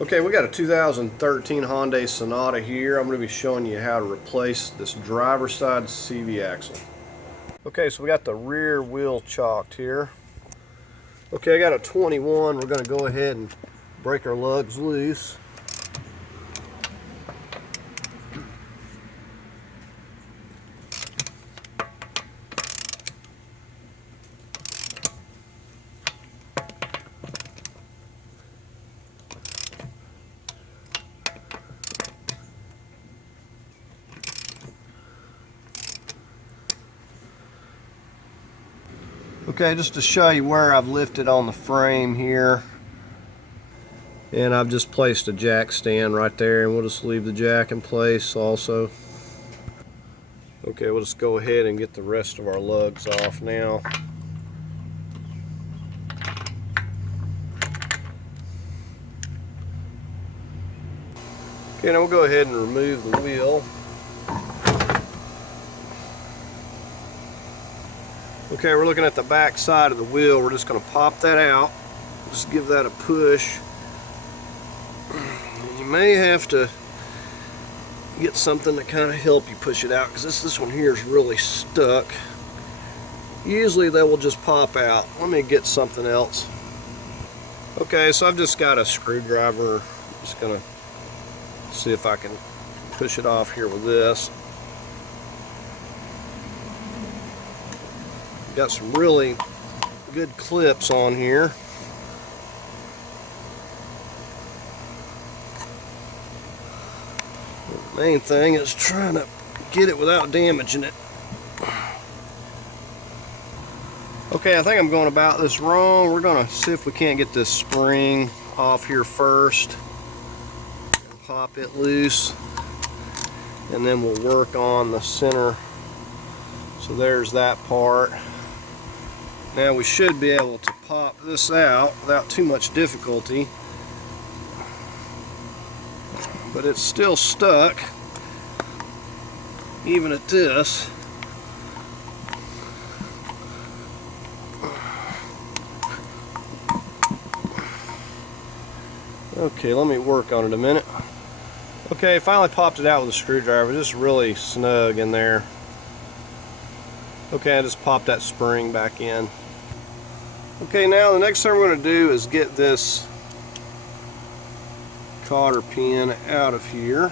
Okay, we got a 2013 Hyundai Sonata here. I'm going to be showing you how to replace this driver's side CV axle. Okay, so we got the rear wheel chocked here. Okay, I got a 21. We're going to go ahead and break our lugs loose. Okay, just to show you where I've lifted on the frame here. And I've just placed a jack stand right there, and we'll just leave the jack in place also. Okay, we'll just go ahead and get the rest of our lugs off now. Okay, now we'll go ahead and remove the wheel. Okay, we're looking at the back side of the wheel. We're just going to pop that out. Just give that a push. And you may have to get something to kind of help you push it out, because this one here is really stuck. Usually they will just pop out. Let me get something else. Okay, so I've just got a screwdriver. Just going to see if I can push it off here with this. Got some really good clips on here. The main thing is trying to get it without damaging it. Okay, I think I'm going about this wrong. We're going to see if we can't get this spring off here first. Pop it loose, and then we'll work on the center. So there's that part. Now we should be able to pop this out without too much difficulty, but it's still stuck even at this. Okay, let me work on it a minute. Okay, finally popped it out with a screwdriver. Just really snug in there. Okay, I just popped that spring back in. Okay, now the next thing we're going to do is get this cotter pin out of here.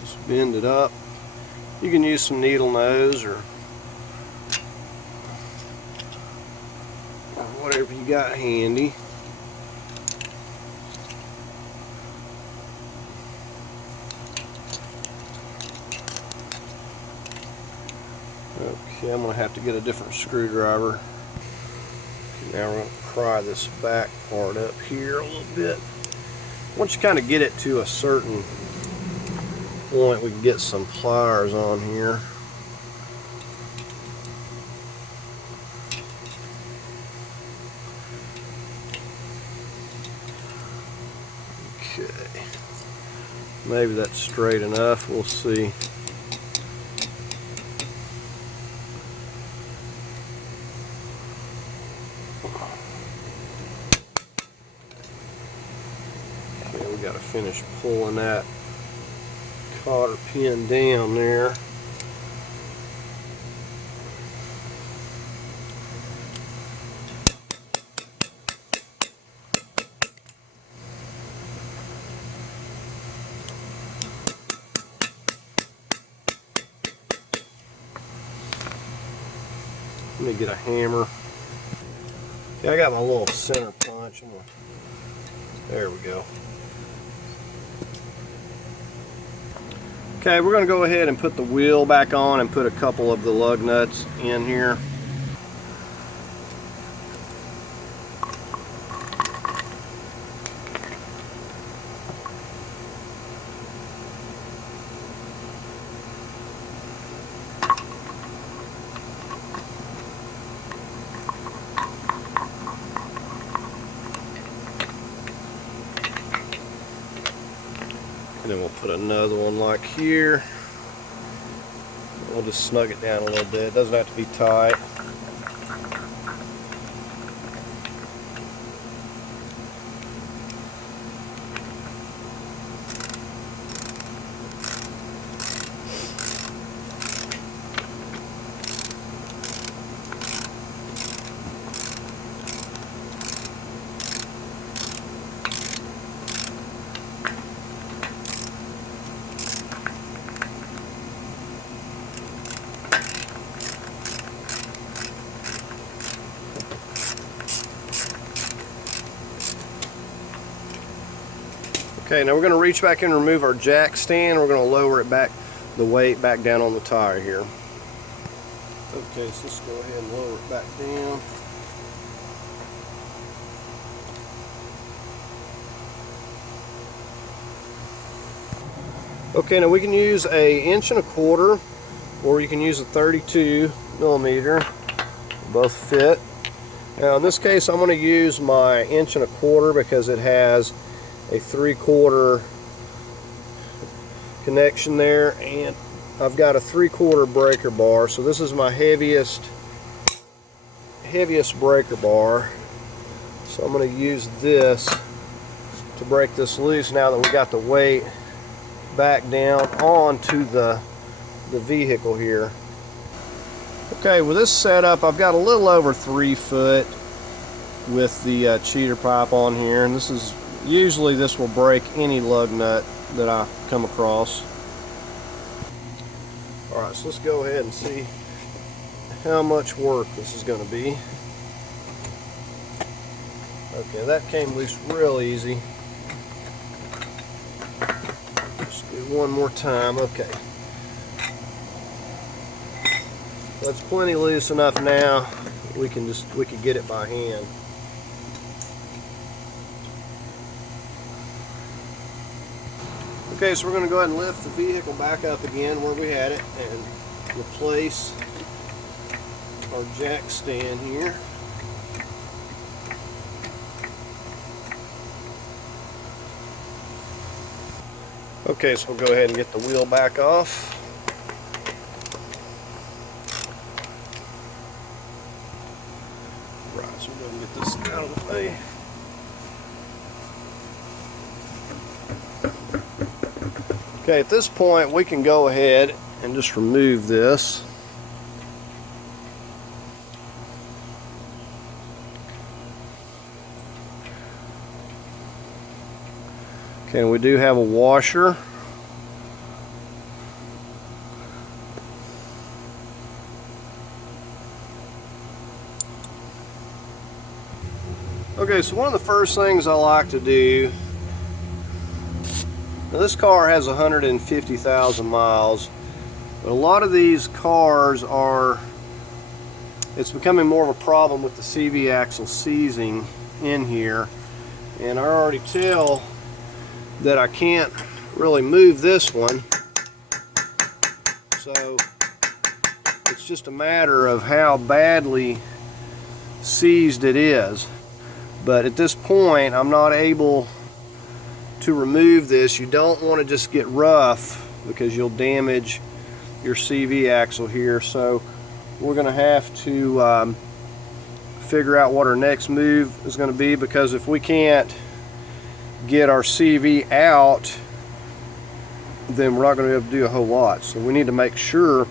Just bend it up. You can use some needle nose or whatever you got handy. Okay, I'm going to have to get a different screwdriver. Okay, now we're going to pry this back part up here a little bit. Once you kind of get it to a certain point, we can get some pliers on here. Okay, maybe that's straight enough. We'll see. Okay, we got to finish pulling that cotter pin down there. Let me get a hammer. Okay, I got my little center punch. There we go. Okay, we're going to go ahead and put the wheel back on and put a couple of the lug nuts in here. And then we'll put another one like here. We'll just snug it down a little bit. It doesn't have to be tight. Okay, now we're going to reach back in and remove our jack stand. We're going to lower it back, the weight back down on the tire here. Okay, so let's go ahead and lower it back down. Okay, now we can use an 1.25 inch, or you can use a 32 millimeter. Both fit. Now in this case, I'm going to use my 1.25 inch because it has a 3/4 connection there, and I've got a 3/4 breaker bar. So this is my heaviest breaker bar. So I'm going to use this to break this loose now that we got the weight back down onto the vehicle here. Okay, with this setup, I've got a little over 3 foot with the cheater pipe on here, and usually this will break any lug nut that I come across. Alright, so let's go ahead and see how much work this is going to be. Okay, that came loose real easy. Just do one more time. Okay. That's plenty loose enough now. We can get it by hand. Okay, so we're going to go ahead and lift the vehicle back up again where we had it and replace our jack stand here. Okay, so we'll go ahead and get the wheel back off. Right, so we're going to get this out of the way. Okay, at this point we can go ahead and just remove this. Okay, and we do have a washer. Okay, so one of the first things I like to do, now this car has 150,000 miles, but a lot of these cars it's becoming more of a problem with the CV axle seizing in here, and I already tell that I can't really move this one, so it's just a matter of how badly seized it is. But at this point I'm not able to remove this. You don't want to just get rough because you'll damage your CV axle here, so we're going to have to figure out what our next move is going to be, because if we can't get our CV out, then we're not going to be able to do a whole lot. So we need to make sure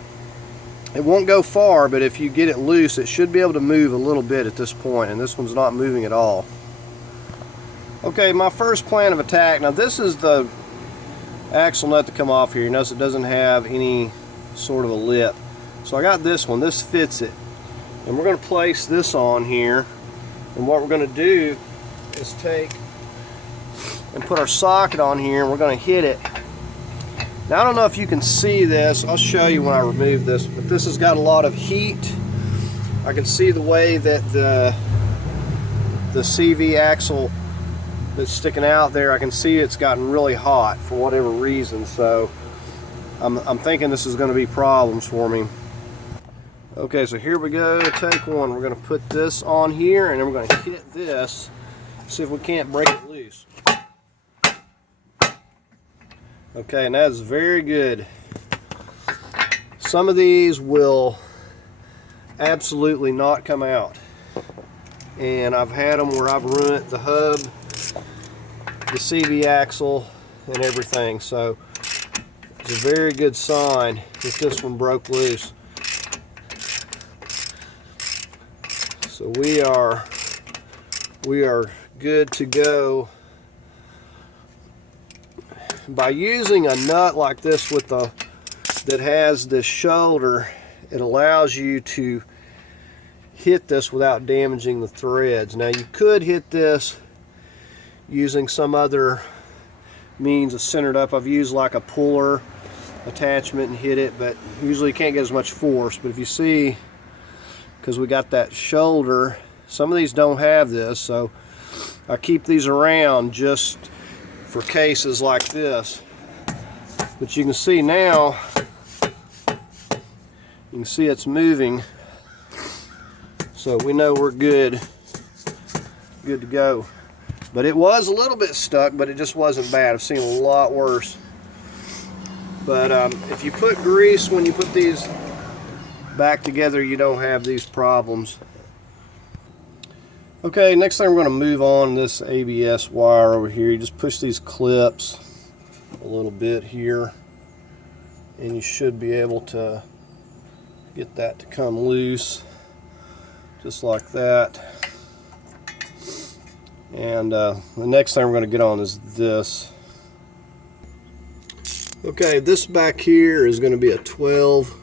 it won't go far, but if you get it loose, it should be able to move a little bit at this point, and this one's not moving at all. Okay, my first plan of attack. Now this is the axle nut to come off here. You notice it doesn't have any sort of a lip. So I got this one. This fits it. And we're going to place this on here. And what we're going to do is take and put our socket on here, and we're going to hit it. Now I don't know if you can see this. I'll show you when I remove this, but this has got a lot of heat. I can see the way that the CV axle that's sticking out there, I can see it's gotten really hot for whatever reason, so I'm thinking this is going to be problems for me. Okay, so here we go, take one. We're going to put this on here, and then we're going to hit this, see if we can't break it loose. Okay, and that is very good. Some of these will absolutely not come out, and I've had them where I've ruined the hub, the CV axle, and everything. So it's a very good sign that this one broke loose. So we are good to go. By using a nut like this that has this shoulder, it allows you to hit this without damaging the threads. Now you could hit this using some other means it's centered up. I've used like a puller attachment and hit it, but usually you can't get as much force. But if you see, because we got that shoulder, some of these don't have this, so I keep these around just for cases like this. But you can see now, you can see it's moving, so we know we're good to go. But it was a little bit stuck, but it just wasn't bad. I've seen a lot worse. But if you put grease when you put these back together, you don't have these problems. Okay, next thing we're going to move on this ABS wire over here. You just push these clips a little bit here, and you should be able to get that to come loose, just like that. And the next thing we're going to get on is this. Okay, this back here is going to be a 12.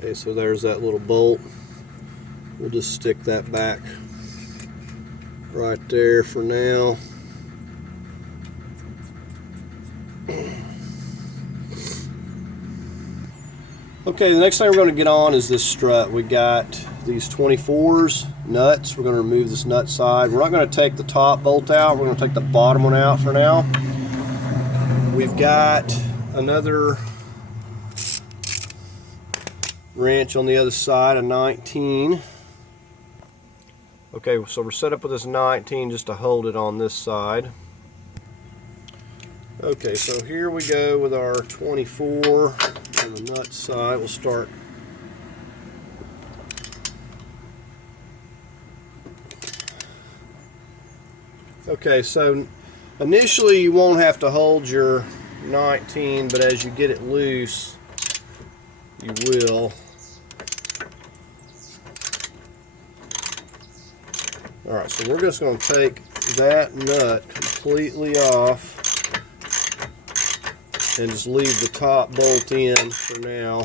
Okay, so there's that little bolt. We'll just stick that back right there for now. Okay, the next thing we're going to get on is this strut. We got these 24s nuts. We're going to remove this nut side. We're not going to take the top bolt out. We're going to take the bottom one out for now. We've got another wrench on the other side, a 19. Okay, so we're set up with this 19 just to hold it on this side. Okay, so here we go with our 24 on the nut side. We'll start. Okay, so initially you won't have to hold your 19, but as you get it loose, you will. Alright, so we're just going to take that nut completely off and just leave the top bolt in for now.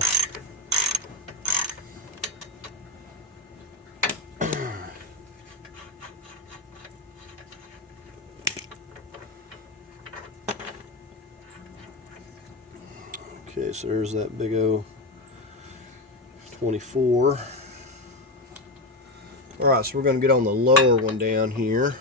Okay, so there's that big O 24. Alright, so we're going to get on the lower one down here.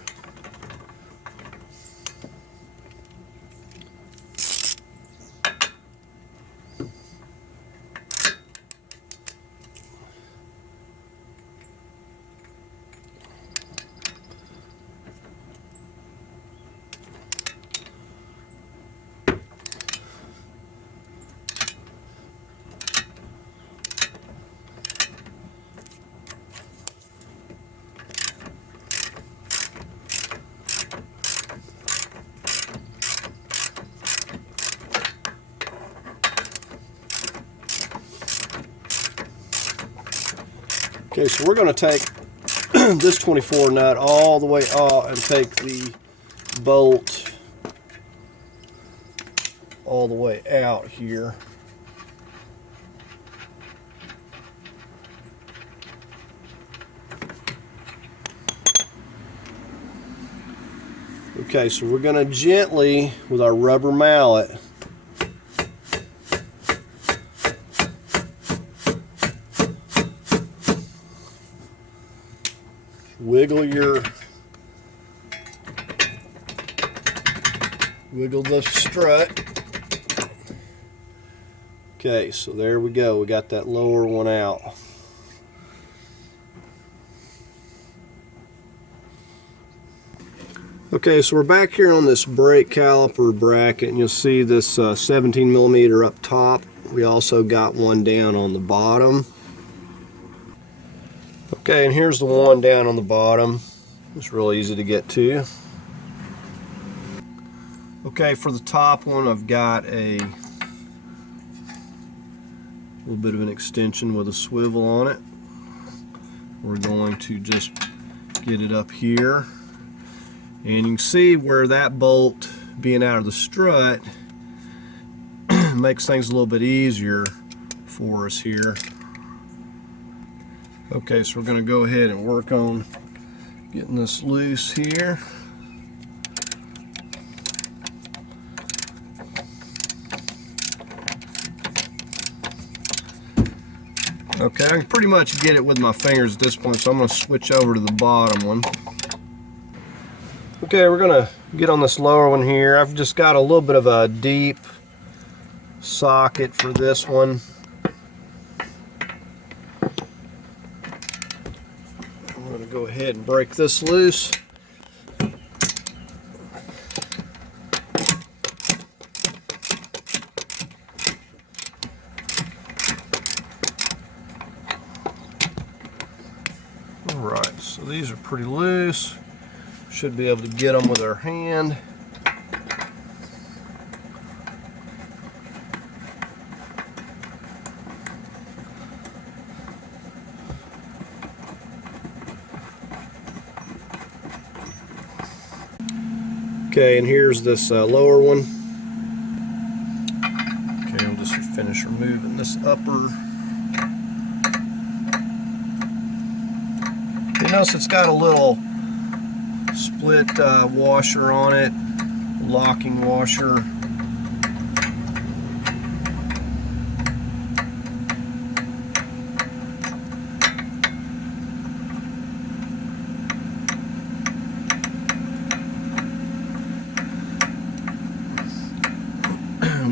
Okay, so we're going to take this 24 nut all the way off and take the bolt all the way out here. Okay, so we're going to gently, with our rubber mallet, wiggle the strut. Okay, so there we go. We got that lower one out. Okay, so we're back here on this brake caliper bracket, and you'll see this 17 millimeter up top. We also got one down on the bottom. Okay, and here's the one down on the bottom. It's real easy to get to. Okay, for the top one, I've got a little bit of an extension with a swivel on it. We're going to just get it up here. And you can see where that bolt being out of the strut makes things a little bit easier for us here. Okay, so we're going to go ahead and work on getting this loose here. Okay, I can pretty much get it with my fingers at this point, so I'm going to switch over to the bottom one. Okay, we're going to get on this lower one here. I've just got a little bit of a deep socket for this one. I'm going to go ahead and break this loose. Alright, so these are pretty loose. Should be able to get them with our hand. Okay, and here's this lower one. Okay, I'll just finish removing this upper. You notice it's got a little split washer on it, locking washer.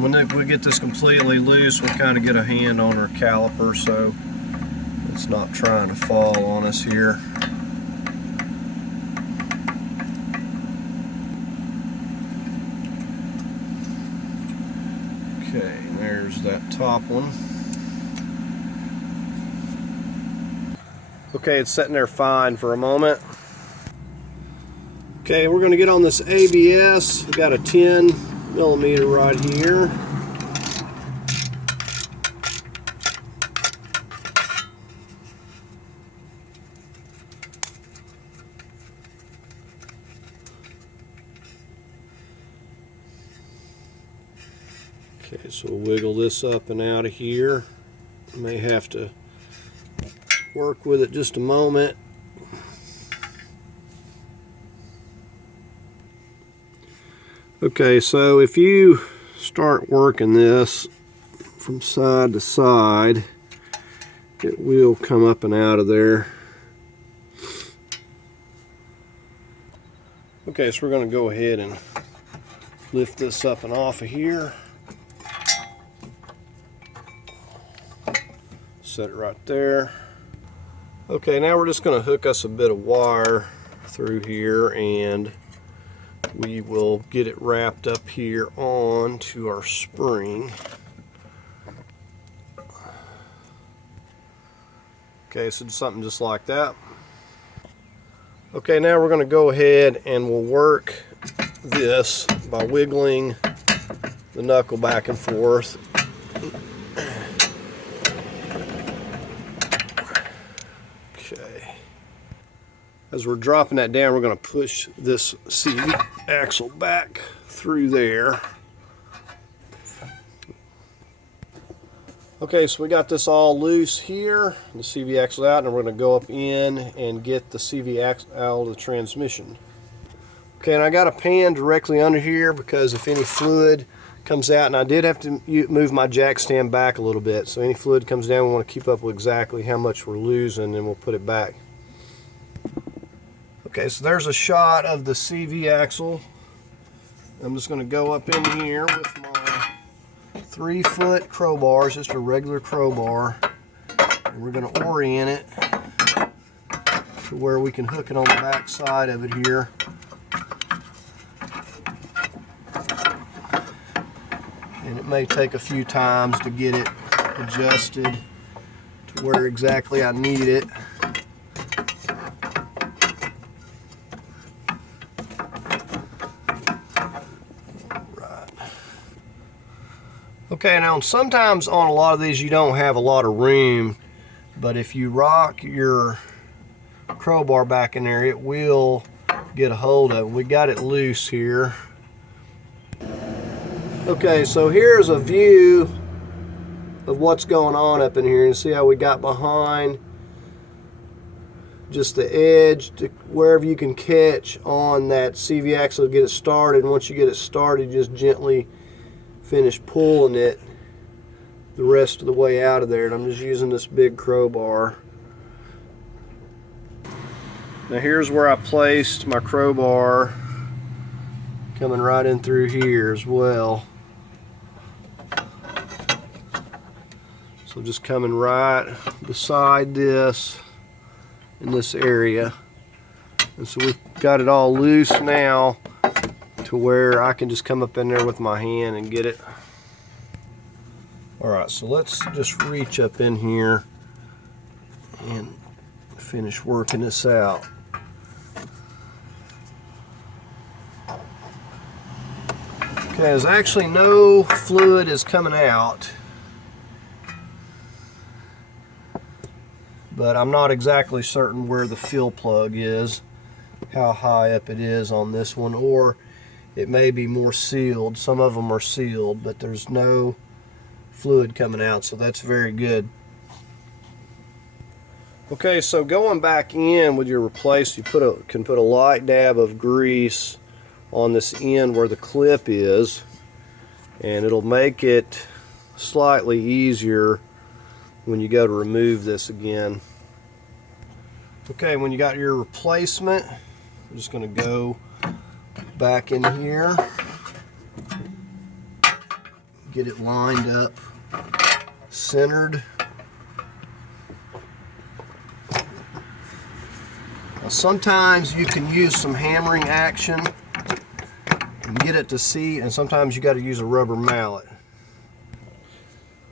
When we get this completely loose, we'll kind of get a hand on our caliper so it's not trying to fall on us here. Okay, there's that top one. Okay, it's sitting there fine for a moment. Okay, we're going to get on this ABS. We've got a 10mm right here. Okay, so we'll wiggle this up and out of here. May have to work with it just a moment. Okay, so if you start working this from side to side, it will come up and out of there. Okay, so we're going to go ahead and lift this up and off of here. Set it right there. Okay, now we're just going to hook us a bit of wire through here, and we will get it wrapped up here onto our spring. Okay, so something just like that. Okay, now we're going to go ahead and we'll work this by wiggling the knuckle back and forth. Okay. As we're dropping that down, we're going to push this CV axle back through there. Okay, so we got this all loose here, the CV axle out, and we're going to go up in and get the CV axle out of the transmission. Okay, and I got a pan directly under here because if any fluid comes out, and I did have to move my jack stand back a little bit, so any fluid comes down, we want to keep up with exactly how much we're losing, and we'll put it back. Okay, so there's a shot of the CV axle. I'm just going to go up in here with my 3-foot crowbar, just a regular crowbar, and we're going to orient it to where we can hook it on the back side of it here. And it may take a few times to get it adjusted to where exactly I need it. Okay, now sometimes on a lot of these you don't have a lot of room, but if you rock your crowbar back in there, it will get a hold of it. We got it loose here. Okay, so here's a view of what's going on up in here. You see how we got behind just the edge to wherever you can catch on that CV axle to get it started. And once you get it started, just gently finish pulling it the rest of the way out of there. And I'm just using this big crowbar. Now here's where I placed my crowbar, coming right in through here as well. So just coming right beside this in this area. And so we've got it all loose now to where I can just come up in there with my hand and get it. Alright, so let's just reach up in here and finish working this out. Okay, there's actually no fluid is coming out, but I'm not exactly certain where the fill plug is, how high up it is on this one, or it may be more sealed. Some of them are sealed, but there's no fluid coming out, so that's very good. Okay, so going back in with your replace, you can put a light dab of grease on this end where the clip is, and it'll make it slightly easier when you go to remove this again. Okay, when you got your replacement, I'm just going to go back in here, get it lined up, centered. Now, sometimes you can use some hammering action and get it to seat, and sometimes you got to use a rubber mallet.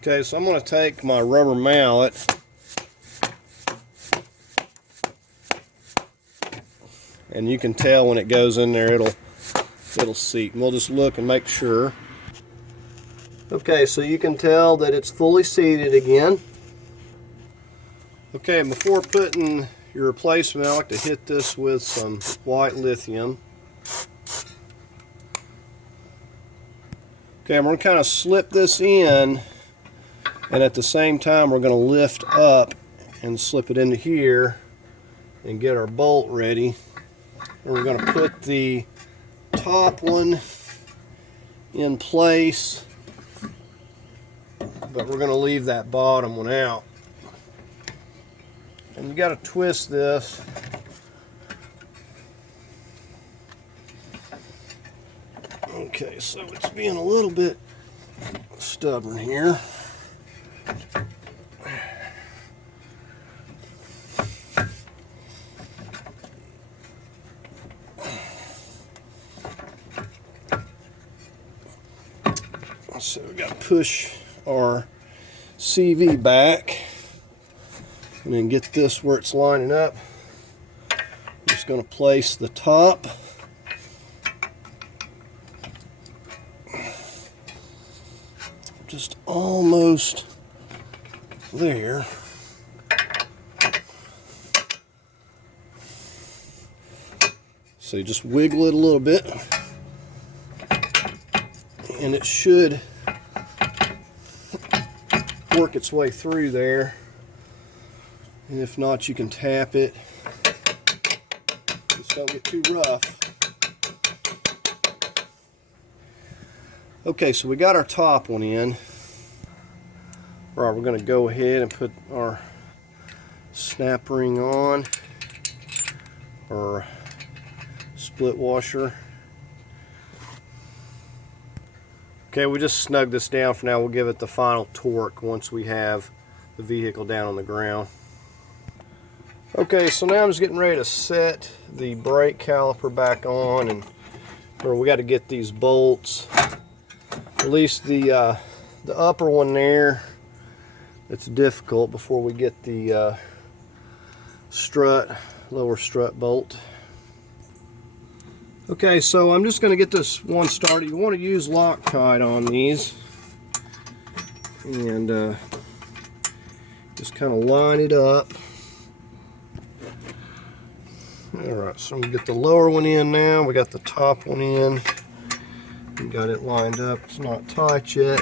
Okay, so I'm going to take my rubber mallet and you can tell when it goes in there it'll seat, and we'll just look and make sure. Okay, so you can tell that it's fully seated again. Okay, before putting your replacement, I like to hit this with some white lithium. Okay, I'm going to kind of slip this in, and at the same time we're going to lift up and slip it into here and get our bolt ready. And we're going to put the top one in place, but we're going to leave that bottom one out. And you got to twist this. Okay, so it's being a little bit stubborn here. So we got to push our CV back and then get this where it's lining up. I'm just going to place the top. Just almost there. So you just wiggle it a little bit, and it should work its way through there. And if not, you can tap it. Just don't get too rough. Okay, so we got our top one in. All right, we're going to go ahead and put our snap ring on, or split washer. Okay, we just snug this down for now. We'll give it the final torque once we have the vehicle down on the ground. Okay, so now I'm just getting ready to set the brake caliper back on, and we got to get these bolts, at least the upper one there. It's difficult before we get the lower strut bolt. Okay, so I'm just going to get this one started. You want to use Loctite on these. and just kind of line it up. Alright, so we get the lower one in now, we got the top one in. We got it lined up, it's not tight yet.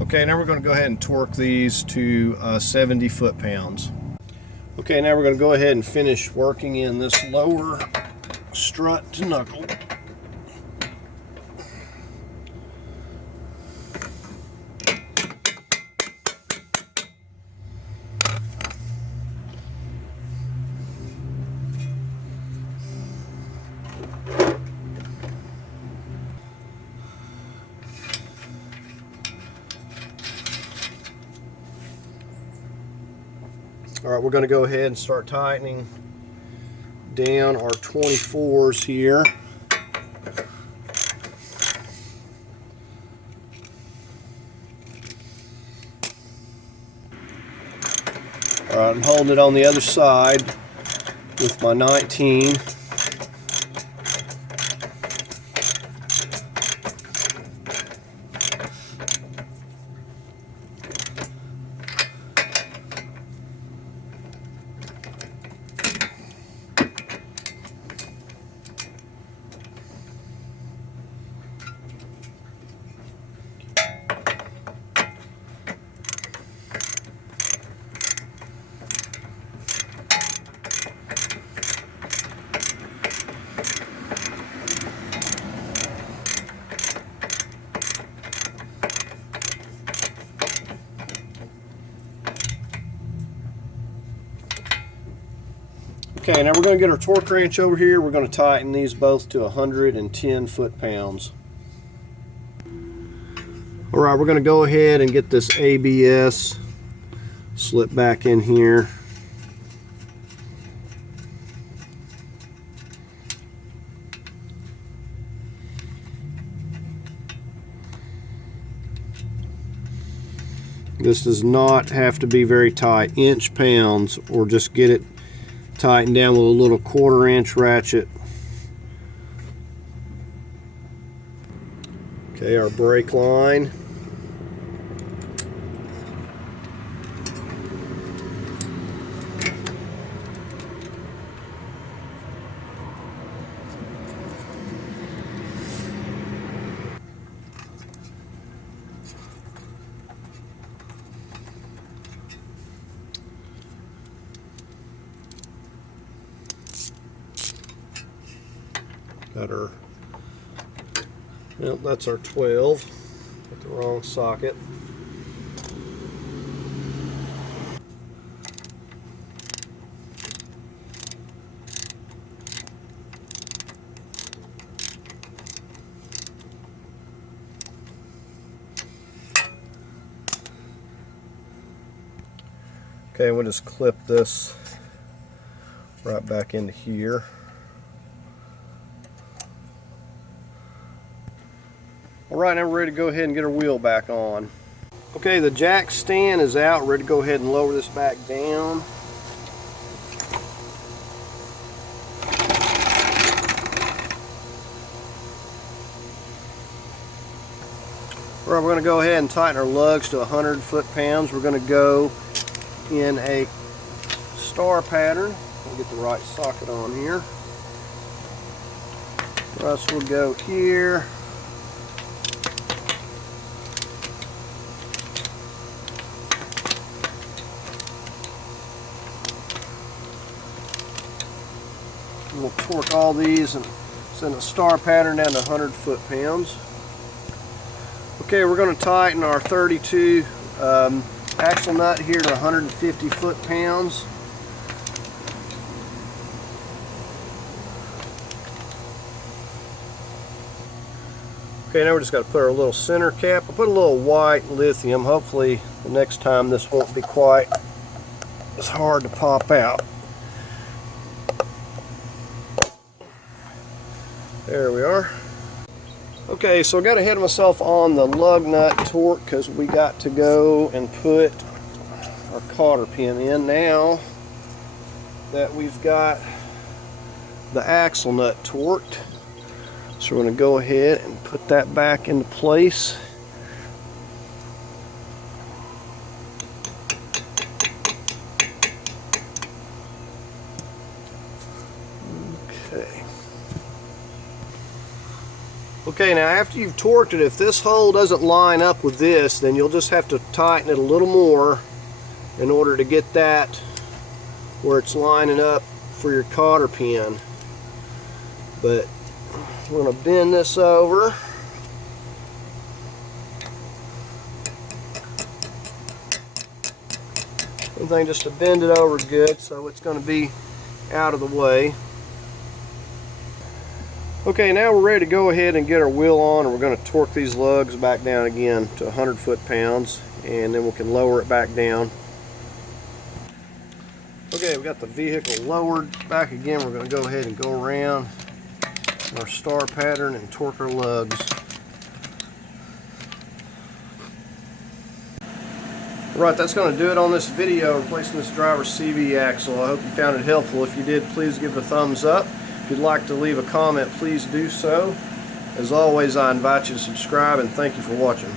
Okay, now we're going to go ahead and torque these to 70 foot-pounds. Okay, now we're going to go ahead and finish working in this lower strut to knuckle. All right, we're going to go ahead and start tightening down our 24s here. All right, I'm holding it on the other side with my 19. Okay, now we're going to get our torque wrench over here. We're going to tighten these both to 110 foot-pounds. All right, we're going to go ahead and get this ABS slip back in here. This does not have to be very tight, inch pounds, or just get it tightened down with a little 1/4 inch ratchet. Okay, our brake line. Got our, well, that's our 12. Got the wrong socket. Okay, we'll just clip this right back into here. Alright, now we're ready to go ahead and get our wheel back on. Okay, the jack stand is out, ready to go ahead and lower this back down. Alright, we're going to go ahead and tighten our lugs to 100 foot-pounds. We're going to go in a star pattern. We'll get the right socket on here. Thrust will go here. We'll torque all these and send a star pattern down to 100 foot-pounds. Okay, we're going to tighten our 32 axle nut here to 150 foot-pounds. Okay, now we just got to put our little center cap. I'll put a little white lithium. Hopefully the next time this won't be quite as hard to pop out. There we are. Okay, so I got ahead of myself on the lug nut torque because we got to go and put our cotter pin in. Now that we've got the axle nut torqued, so we're going to go ahead and put that back into place. Okay, now after you've torqued it, if this hole doesn't line up with this, then you'll just have to tighten it a little more in order to get that where it's lining up for your cotter pin. But we're going to bend this over. One thing, just to bend it over good so it's going to be out of the way. Okay, now we're ready to go ahead and get our wheel on, and we're going to torque these lugs back down again to 100 foot-pounds, and then we can lower it back down. Okay, we got the vehicle lowered back again. We're going to go ahead and go around our star pattern and torque our lugs. Right, that's going to do it on this video replacing this driver's CV axle. I hope you found it helpful. If you did, please give it a thumbs up. If you'd like to leave a comment, please do so. As always, I invite you to subscribe, and thank you for watching.